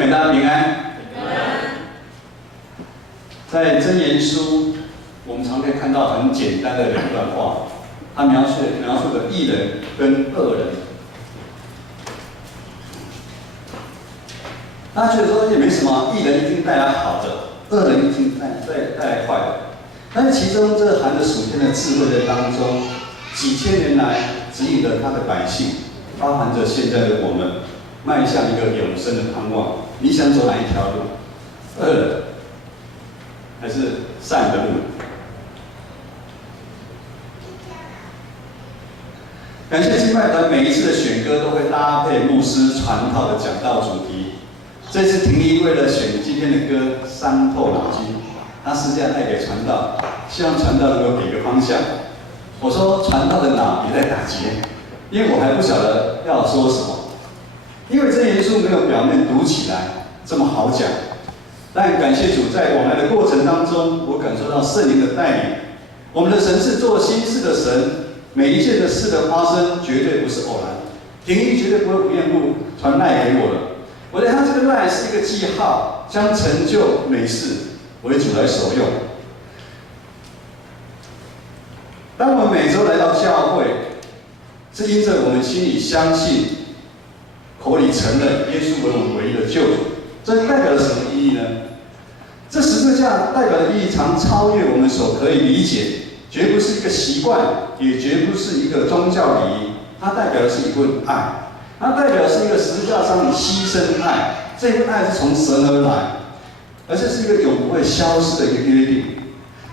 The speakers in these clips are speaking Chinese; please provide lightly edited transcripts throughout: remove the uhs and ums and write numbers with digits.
妹大家平安。在箴言书，我们常可以看到很简单的两段话，它描述的义人跟恶人。大家觉得说也没什么，义人一定带来好的，恶人一定带来坏的。但是其中这含着属天的智慧在当中，几千年来指引着他的百姓，包含着现在的我们，迈向一个永生的盼望。你想走哪一条路？恶人还是善的路？感谢敬拜团每一次的选歌都会搭配牧师传道的讲道主题。这次婷宜为了选今天的歌，伤透脑筋。他私下带给传道，希望传道能够给个方向。我说传道的脑也在打结，因为我还不晓得要说什么。因为箴言书没有表面读起来这么好讲，但感谢主，在往来的过程当中，我感受到圣灵的带领。我们的神是做新事的神，每一件的事的发生绝对不是偶然。婷宜绝对不会无缘故传赖给我了。我觉得他这个赖是一个记号，将成就美事为主来所用。当我们每周来到教会，是因着我们心里相信，口里承认耶稣为我们唯一的救主。这代表了什么意义呢？这十字架代表的意义常超越我们所可以理解，绝不是一个习惯，也绝不是一个宗教礼仪。它代表的是一份爱，它代表的是一个十字架上的牺牲爱。这份爱是从神而来，而且是一个永不会消失的一个约定。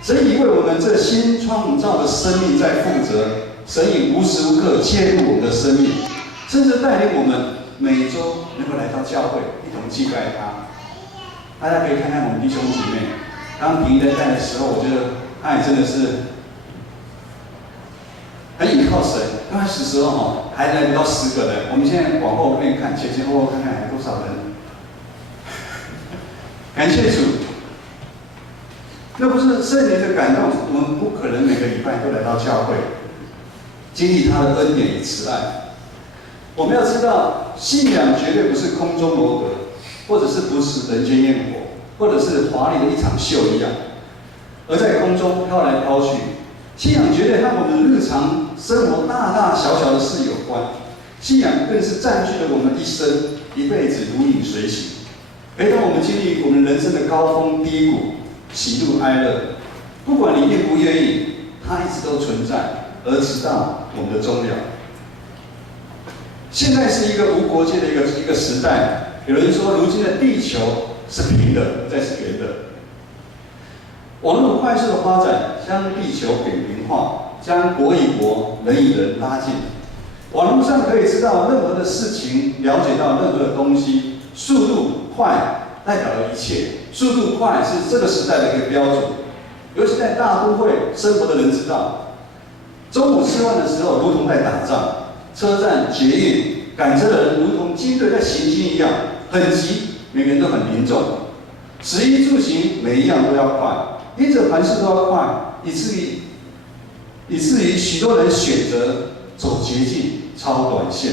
神已为我们这新创造的生命在负责，神已无时无刻介入我们的生命，甚至带领我们每周能够来到教会，一同祭拜他。大家可以看看我们弟兄姐妹，当平在带的时候，我觉得他也真的是很依靠神。刚开始的时候还来不到10个人，我们现在往后面看，前后后看看还有多少人。感谢主，那不是圣灵的感动，我们不可能每个礼拜都来到教会，经历他的恩典与慈爱。我们要知道，信仰绝对不是空中楼阁，或者是不是人间烟火，或者是华丽的一场秀一样，而在空中飘来飘去。信仰绝对和我们日常生活大大小小的事有关，信仰更是占据了我们一生，一辈子如影随形。陪同我们经历我们人生的高峰低谷、喜怒哀乐，不管你愿不愿意，它一直都存在，而直到我们的终了。现在是一个无国界的一个时代，有人说如今的地球是平的，不再是圆的。网络快速的发展，将地球扁平化，将国与国、人与人拉近。网络上可以知道任何的事情，了解到任何的东西，速度快代表了一切，速度快是这个时代的一个标准。尤其在大都会生活的人知道，中午吃饭的时候如同在打仗，车站、捷运赶车的人如同军队在行军一样，很急，每个人都很凝重。食衣住行每一样都要快，因着凡事都要快，以至于许多人选择走捷径、超短线。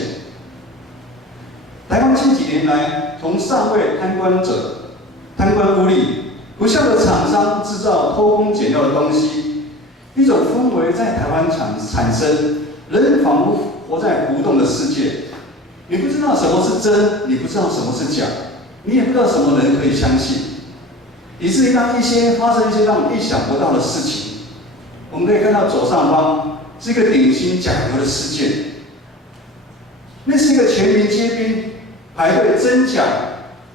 台湾近几年来，从上位贪官者、贪官污吏、不孝的厂商制造偷工减料的东西，一种氛围在台湾产生，人仿佛活在浮动的世界。你不知道什么是真，你不知道什么是假，你也不知道什么人可以相信，以至于当发生一些让我们意想不到的事情。我们可以看到左上方是一个顶新甲油的事件，那是一个全民皆兵排队真假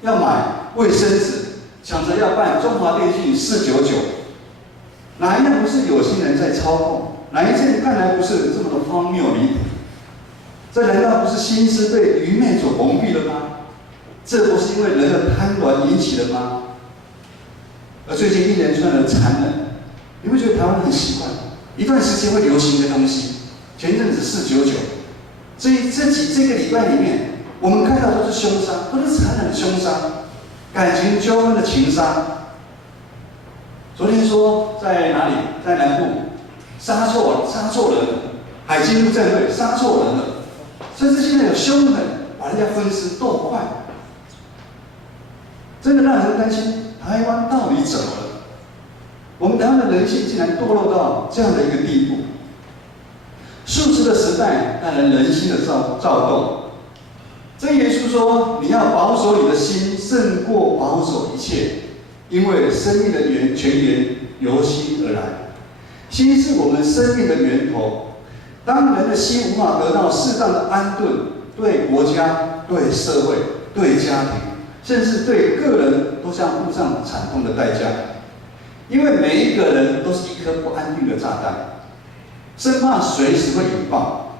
要买卫生纸，抢着要办中华电信499，哪一样不是有心人在操控？哪一件看来不是这么的荒谬离谱？这难道不是心思被愚昧所蒙蔽了吗？这不是因为人的贪婪引起的吗？而最近一连串的残忍，你会觉得台湾很习惯，一段时间会流行的东西。前阵子499，这个礼拜里面，我们看到都是凶杀，都是残忍的凶杀，感情纠纷的情杀。昨天说在哪里，在南部杀错人了，海军陆战队杀错人了，甚至现在有凶狠把人家分尸斗快。真的让人担心台湾到底怎么了？我们台湾的人性竟然堕落到这样的一个地步。数字的时代带来人心的躁动。真耶稣说：“你要保守你的心，胜过保守一切，因为生命的泉源由心而来。心是我们生命的源头。当人的心无法得到适当的安顿，对国家、对社会、对家庭，甚至对个人，都将付上惨痛的代价。因为每一个人都是一颗不安定的炸弹，生怕随时会引爆。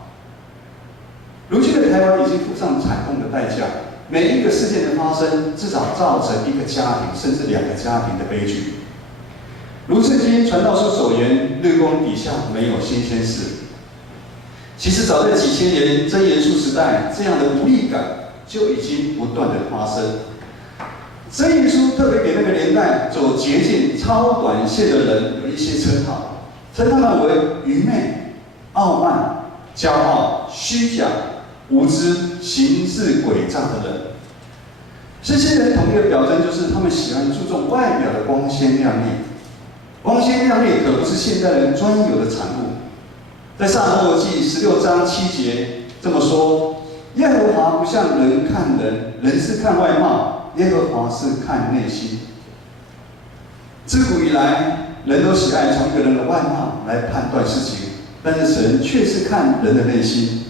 如今的台湾已经付上惨痛的代价，每一个事件的发生，至少造成一个家庭甚至2个家庭的悲剧。如圣经传道书所言，日光底下没有新鲜事。其实早在几千年真耶稣时代，这样的无力感就已经不断的发生。真耶稣特别给那个年代走捷径、超短线的人有一些称号，称他们为愚昧、傲慢、骄傲、虚假、无知、行事诡诈的人。这些人统一的表征就是他们喜欢注重外表的光鲜亮丽。光鲜亮丽可不是现代人专有的产物。在撒母耳记16章7节这么说：耶和华不像人看人，人是看外貌，耶和华是看内心。自古以来，人都喜爱从一个人的外貌来判断事情，但是神却是看人的内心，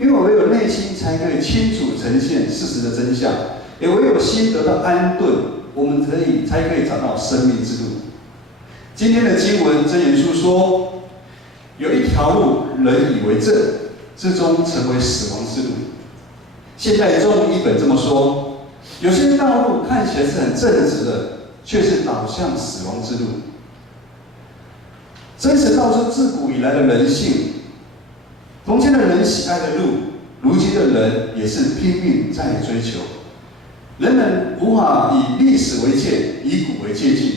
因为唯有内心才可以清楚呈现事实的真相，也唯有心得到安顿，我们才可以找到生命之路。今天的经文真言书说，有一条路人以为正，最终成为死亡之路。现代中文译本这么说：有些道路看起来是很正直的，却是导向死亡之路。真实道出自古以来的人性。从前的人喜爱的路，如今的人也是拼命在追求。人们无法以历史为鉴，以古为借鉴。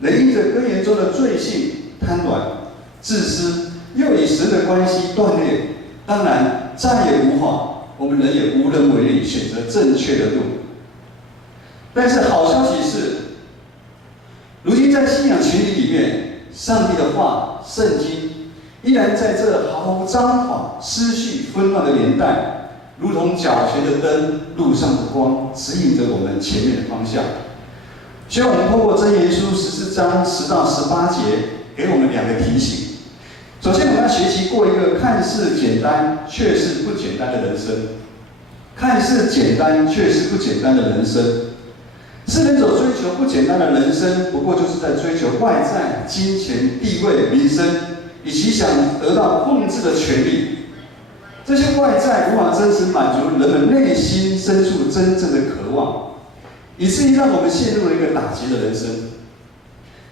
人因着根源中的罪性、贪婪、自私，又以神的关系断裂，当然再也无法，我们人也无能为力选择正确的路。但是好消息是，如今在信仰群体里面，上帝的话、圣经依然在这毫无章法、失序纷乱的年代，如同脚前的灯、路上的光，指引着我们前面的方向。希望我们透过箴言书14章10到18节，给我们2个提醒。首先，我们要学习过一个看似简单却是不简单的人生。看似简单却是不简单的人生。世人所追求不简单的人生，不过就是在追求外在、金钱、地位、民生，以及想得到控制的权利。这些外在无法真实满足人们内心深处真正的渴望，以至于让我们陷入了一个打结的人生。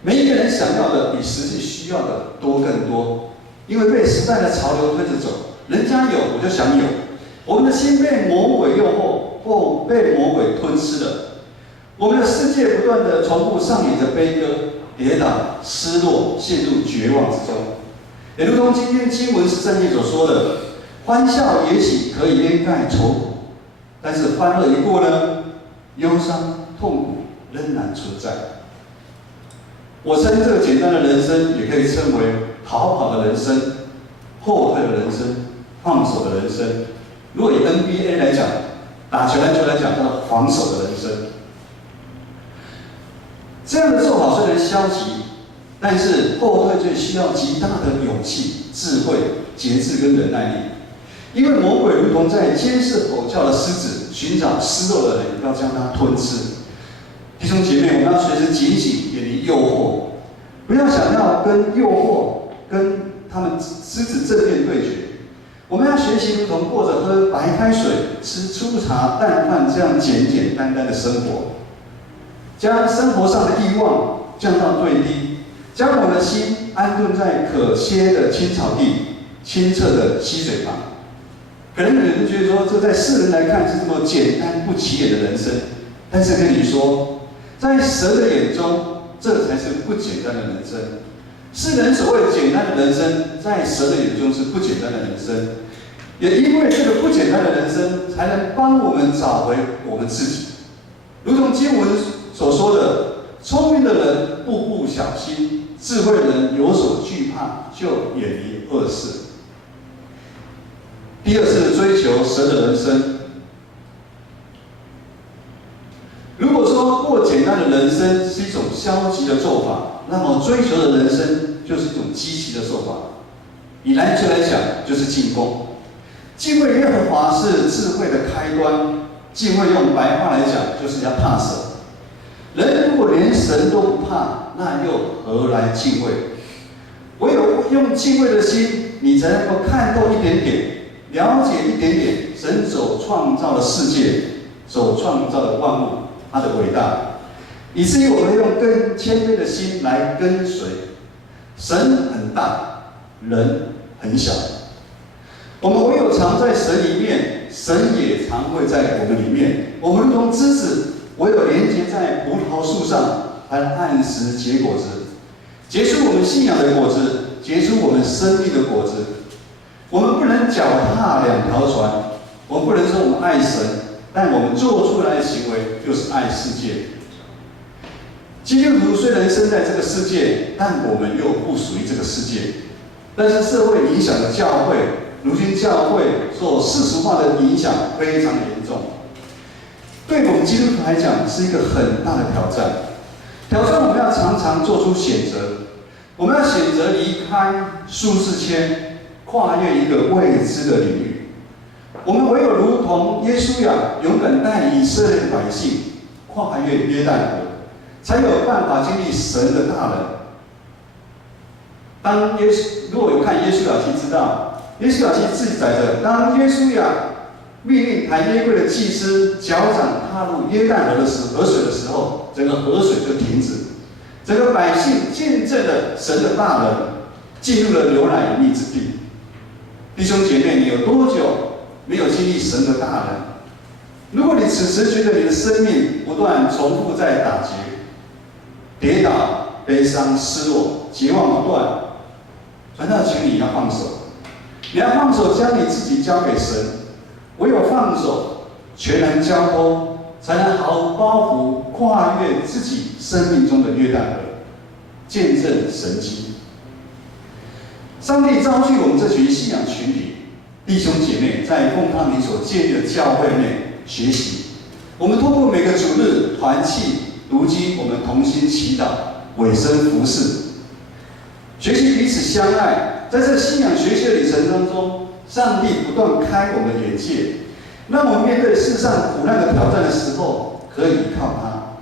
每一个人想要的比实际需要的多更多，因为被时代的潮流推着走，人家有我就想有，我们的心被魔鬼诱惑，或被魔鬼吞吃了。我们的世界不断的重复上演着悲歌、跌倒、失落，陷入绝望之中。也如同今天经文13节所说的，欢笑也许可以掩盖愁苦，但是欢乐一过呢，忧伤、痛苦仍然存在。我称这个简单的人生，也可以称为逃跑的人生、后退的人生、放手的人生。如果以 NBA 来讲，打球篮球来讲，叫防守的人生。这样的做法虽然消极，但是后退却需要极大的勇气、智慧、节制跟忍耐力。因为魔鬼如同在监视吼叫的狮子，寻找失落的人，要将他吞吃。弟兄姐妹，我们要随时警醒，远离诱惑，不要想要跟诱惑、跟他们狮子正面对决。我们要学习如同过着喝白开水、吃粗茶淡饭这样简简单单的生活，将生活上的欲望降到最低，将我们的心安顿在可歇的青草地、清澈的溪水旁。可能有人觉得说，这在世人来看是这么简单不起眼的人生，但是跟你说，在神的眼中，这才是不简单的人生。世人所谓简单的人生，在神的眼中是不简单的人生。也因为这个不简单的人生，才能帮我们找回我们自己。如同经文明的人步步小心，智慧人有所惧怕，就远离恶事。第二是追求神的人生。如果说过简单的人生是一种消极的做法，那么追求的人生就是一种积极的做法。以篮球来讲，就是进攻。敬畏耶和华是智慧的开端。敬畏用白话来讲，就是要怕神。人如果连神都不怕，那又何来敬畏？唯有用敬畏的心，你才能够看透一点点，了解一点点神所创造的世界，所创造的万物，它的伟大，以至于我们用更谦卑的心来跟随。神很大，人很小。我们唯有藏在神里面，神也常会在我们里面。我们如同枝子，唯有连接在葡萄树上，才能按时结果子，结出我们信仰的果子，结出我们生命的果子。我们不能脚踏两条船，我们不能说我们爱神，但我们做出来的行为就是爱世界。基督徒虽然生在这个世界，但我们又不属于这个世界。但是社会影响的教会，如今教会受世俗化的影响非常严重，对我们基督徒来讲是一个很大的挑战。挑战我们要常常做出选择，我们要选择离开舒适圈，跨越一个未知的领域。我们唯有如同耶稣一样，勇敢带以色列百姓跨越约旦河，才有办法经历神的大能。如果有看耶稣雅记知道，耶稣雅记记载着，当耶稣雅命令抬约柜的祭司脚掌踏入约旦河水的时候，整个河水就停止，整个百姓见证了神的大能，进入了牛奶与蜜之地。弟兄姐妹，你有多久没有经历神的大能？如果你此时觉得你的生命不断重复在打结、跌倒、悲伤、失落、绝望不断，传道请你要放手，你要放手将你自己交给神。唯有放手，全然交托，才能毫无包袱跨越自己生命中的约旦河，见证神迹。上帝召集我们这群信仰群体弟兄姐妹，在奉汤里所建立的教会内学习。我们通过每个主日团契读经，我们同心祈祷，委身服侍，学习彼此相爱。在这信仰学习的旅程当中，上帝不断开我们的眼界，让我们面对世上苦难的挑战的时候，可以依靠他，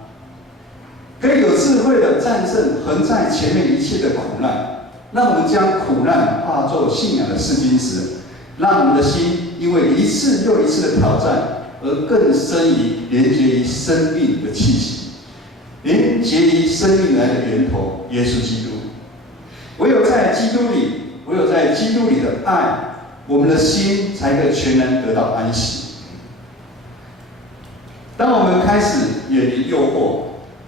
可以有智慧的战胜横在前面一切的苦难，让我们将苦难化作信仰的试金石，让我们的心因为一次又一次的挑战，而更深于连接于生命的气息，连接于生命来的源头耶稣基督。唯有在基督里的爱，我们的心才可以全然得到安息。当我们开始远离诱惑，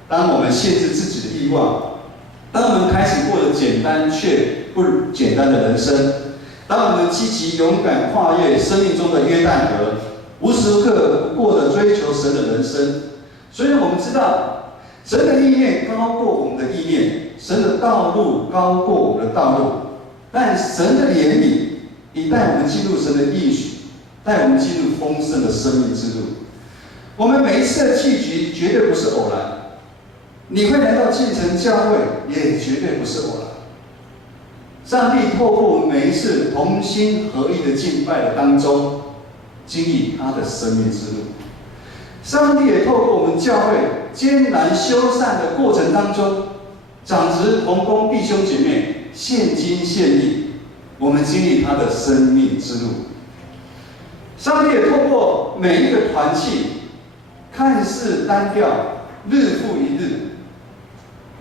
当我们限制自己的欲望，当我们开始过着简单却不简单的人生，当我们积极勇敢跨越生命中的约旦河，无时无刻不过着追求神的人生。虽然我们知道神的意念高过我们的意念，神的道路高过我们的道路，但神的怜悯已带我们进入神的应许，带我们进入丰盛的生命之路。我们每一次的聚集绝对不是偶然，你会来到建成教会也绝对不是偶然。上帝透过我们每一次同心合意的敬拜的当中，经历他的生命之路。上帝也透过我们教会艰难修缮的过程当中，长子同工弟兄姐妹献金献力，我们经历他的生命之路。上帝也透过每一个团契，看似单调、日复一日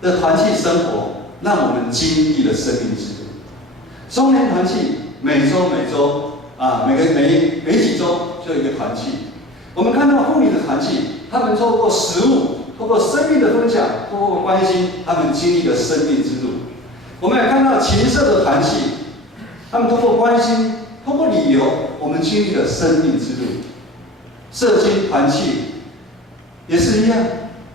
的团契生活，让我们经历了生命之路。中年团契每周每几周就一个团契。我们看到妇女的团契，他们透过食物，透过生命的分享，透过关心，他们经历了生命之路。我们也看到情色的团契，他们透过关心，透过理由，我们经历了生命之路。社经团契也是一样，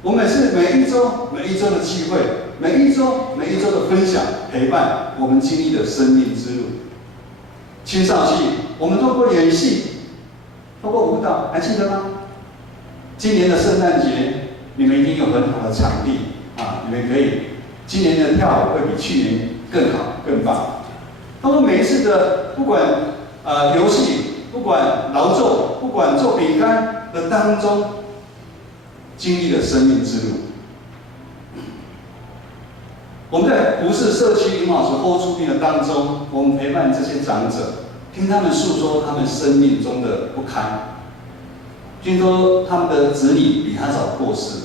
我们是每一周的聚会，每一周的分享陪伴，我们经历的生命之路。青少期，我们透过演戏，透过舞蹈，还记得吗？今年的圣诞节，你们一定有很好的场地啊，你们可以，今年的跳舞会比去年更好更棒。透过每一次的不管游戏，不管劳作，不管做饼干的当中，经历了生命之路。我们在服事社区林老师欧出殡的当中，我们陪伴这些长者，听他们诉说他们生命中的不堪。听说他们的子女比他早过世，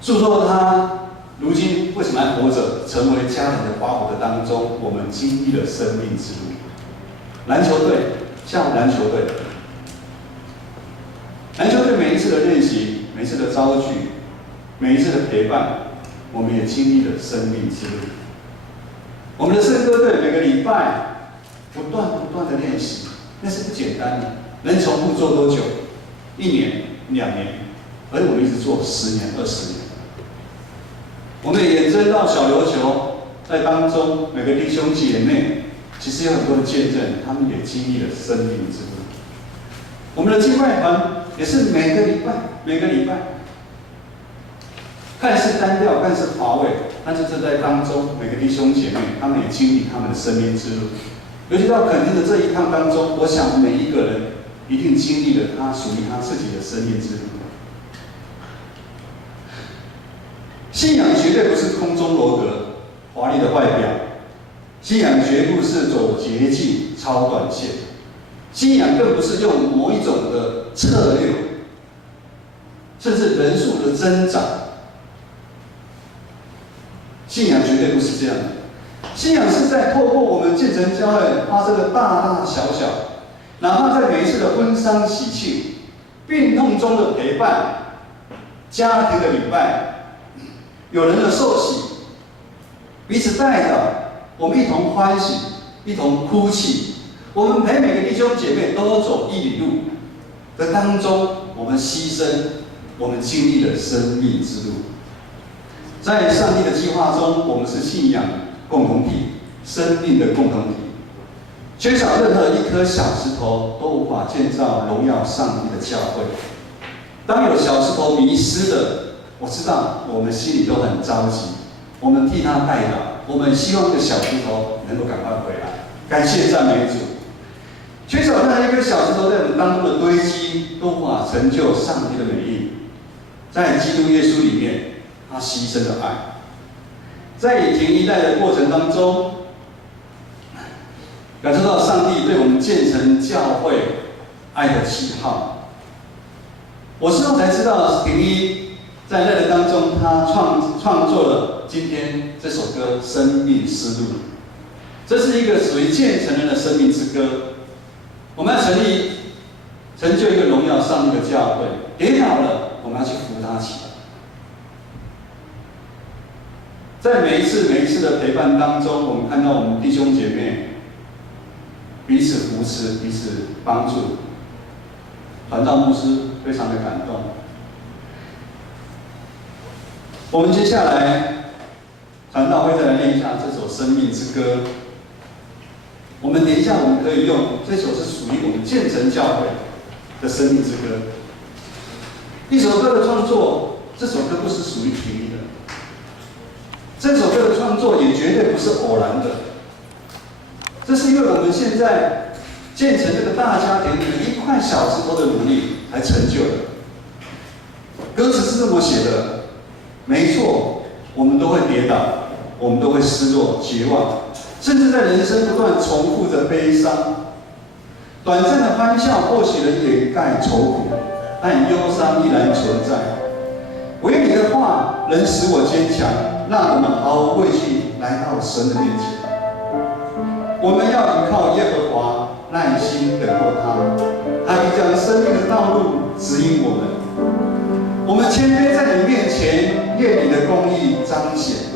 诉说他如今为什么还活着，成为家人的花火的当中，我们经历了生命之路。篮球队，像篮球队，每一次的练习，每一次的遭聚，每一次的陪伴，我们也经历了生命之路。我们的圣歌队每个礼拜不断的练习，那是不简单的。能重复做多久？1年、2年，而我们一直做10年、20年。我们也延伸到小琉球，在当中每个弟兄姐妹，其实有很多的见证，他们也经历了生命之路。我们的敬拜团也是每个礼拜，看似单调，看似乏味，但是这在当中每个弟兄姐妹，他们也经历他们的生命之路。尤其到垦丁的这一趟当中，我想每一个人一定经历了他属于他自己的生命之路。信仰绝对不是空中楼阁、华丽的外表，信仰绝不是走捷径、超短线，信仰更不是用某一种的策略，甚至人数的增长。信仰绝对不是这样的，信仰是在透过我们建成教会发生的大大小小，哪怕在每一次的婚丧喜庆、病痛中的陪伴、家庭的礼拜。有人的受洗，彼此带导，我们一同欢喜，一同哭泣。我们陪每个弟兄姐妹都走1里路的当中，我们牺牲，我们经历了生命之路。在上帝的计划中，我们是信仰共同体，生命的共同体。缺少任何一颗小石头，都无法建造荣耀上帝的教会。当有小石头迷失的，我知道我们心里都很着急，我们替他代祷，我们希望这个小石头能够赶快回来。感谢赞美主。缺少任何一颗小石头在我们当中的堆积，都无法成就上帝的美意。在基督耶稣里面，他牺牲的爱，在以停一代的过程当中，感受到上帝对我们建成教会爱的喜好。我事后才知道，停一在那个当中，他创作了今天这首歌《生命之路》，这是一个属于建成人的生命之歌。我们要成就一个荣耀上帝的教会，跌倒了，我们要去扶他起来。在每一次的陪伴当中，我们看到我们弟兄姐妹彼此扶持、彼此帮助。传道牧师非常的感动。我们接下来传道会再来念一下这首《生命之歌》。我们等一下，我们可以用这首是属于我们建成教会的生命之歌。一首歌的创作，这首歌不是属于平易的，这首歌的创作也绝对不是偶然的。这是因为我们现在建成这个大家庭每一块小石头的努力才成就的。歌词是这么写的。没错，我们都会跌倒，我们都会失落、绝望，甚至在人生不断重复着悲伤。短暂的欢笑或许能掩盖愁苦，但忧伤依然存在。唯你的话能使我坚强，让我们毫无畏惧来到神的面前。我们要依靠耶和华，耐心等候他，他必将生命的道路指引我们。我们谦卑在你面前，愿你的公义彰显。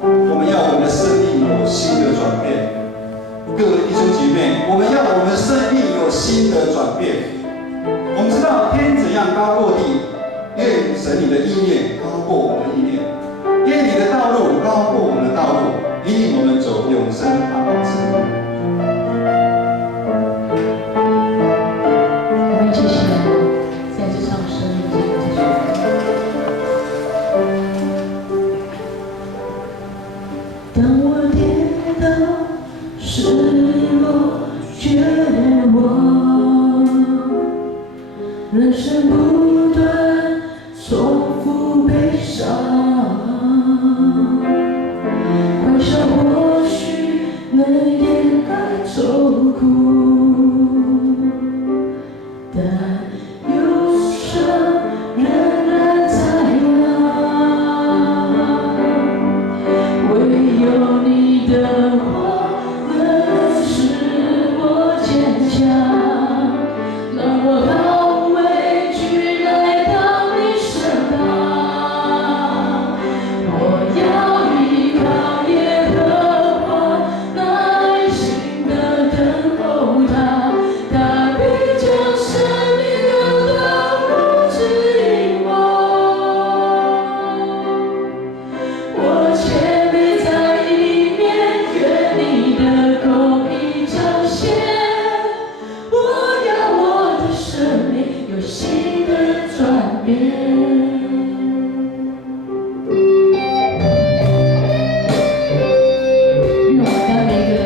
我们要我们的生命有新的转变。各位弟兄姐妹，我们要我们的生命有新的转变。我们知道天怎样高过地，愿神你的意念高过我们的意念，愿你的道路高过我们的道路，引领我们走永生盼望之路。我们一起起来，在这场生命中这首歌。当我跌倒，失落，绝望，人生不断重复悲伤，欢笑或许能掩盖愁苦，但忧伤仍然在那，唯有你的话能使我坚强，让我毫无畏惧来到你身旁。我要依靠耶和华，耐心地等候他，他必将生命的道路指引我谦卑在里面，愿你的公义彰显。我要我的生命有新的转变。因为我们当每个人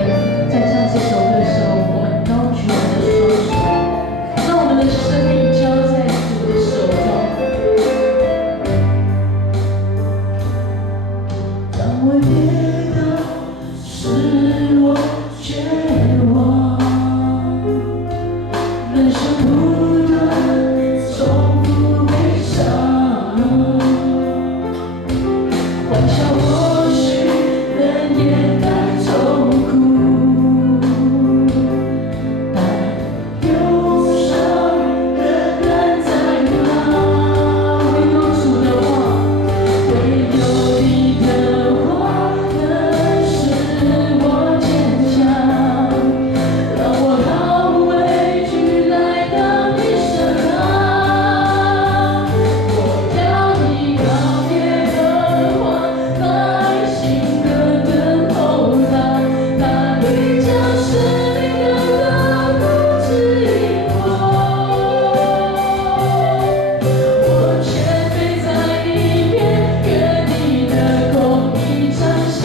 在唱这首歌的时候，我们高举我们的双手，让我们的生命交在主的手中。当我跌倒，失落，绝望，人生不断重复悲伤，欢笑或许能掩盖愁苦，但忧伤仍然在那。唯有主的话，唯有你的话能使我坚强，让我毫无畏惧来到你身旁。我要依靠耶和华，耐心地等候他，他必将生命的道路指引我谦卑在里面，愿你的公义彰显。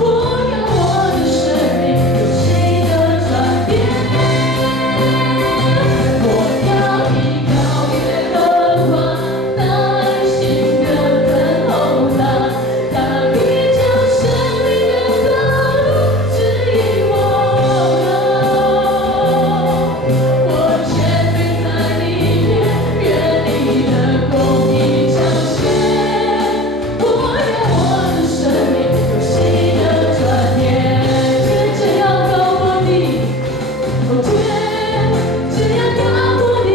我要我的生命有新的转变。我要依靠耶和华，耐心地等候他，他必将生命的道路指引我谦卑在里面，愿你的公义彰显。我要我的生命有新的转变。天这样高过你，天这样高过你，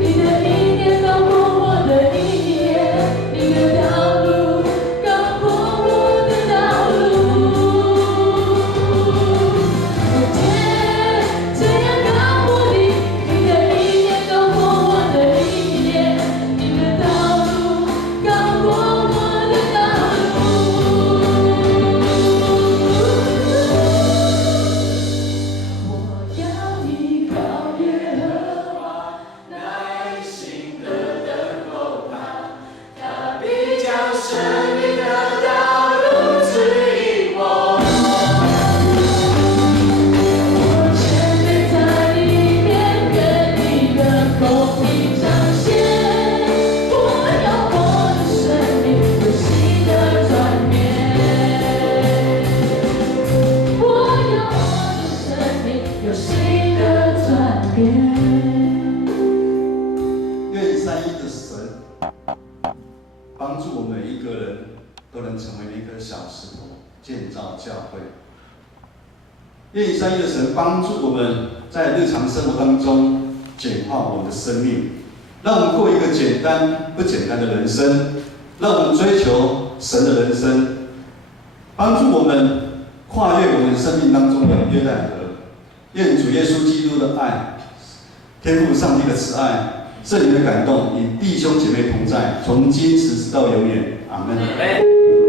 你的意念高过我的意念，你的道路高过我的道路。天这样高过你，你的意念高过我的意念，你的道路高过我的道路。我要依靠耶和华，耐心地等候他，他必将生命的道路指引我谦卑在里面，愿你的公义彰显。我要我的生命有新的转变。我要我的生命有新的转变。愿三一的神帮助我们每一个人都能成为那颗小石头，建造教会。愿三一的神帮助我们在日常生活当中简化我们的生命，让我们过一个简单不简单的人生，让我们追求神的人生，帮助我们跨越我们生命当中的约旦河。愿主耶稣基督的爱、天父上帝的慈爱、圣灵的感动与弟兄姐妹同在，从今时直到永远。阿门。